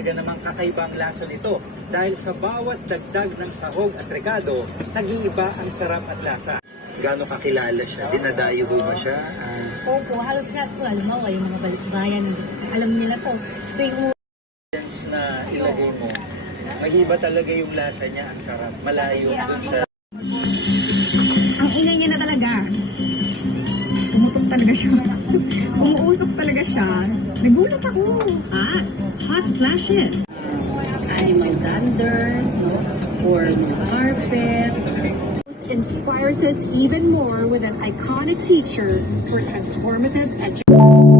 talaga namang kakaiba ang lasa nito dahil sa bawat dagdag ng sahog at regado, nag-iiba ang sarap at lasa. Gaano kakilala siya? Dinadayo ba siya? Opo, halos lahat po. Halimbawa, yung mga balikbayan, alam nila to. Ito yung Na ilagay mo, mag-iba talaga yung lasa niya, ang sarap. Malayo dun sa... ang ingay niya na talaga. Pumutok talaga siya. Umuusok talaga siya. Nagulat ako. Hot flashes. Animal dander, or carpet. Inspires us even more with an iconic feature for transformative education.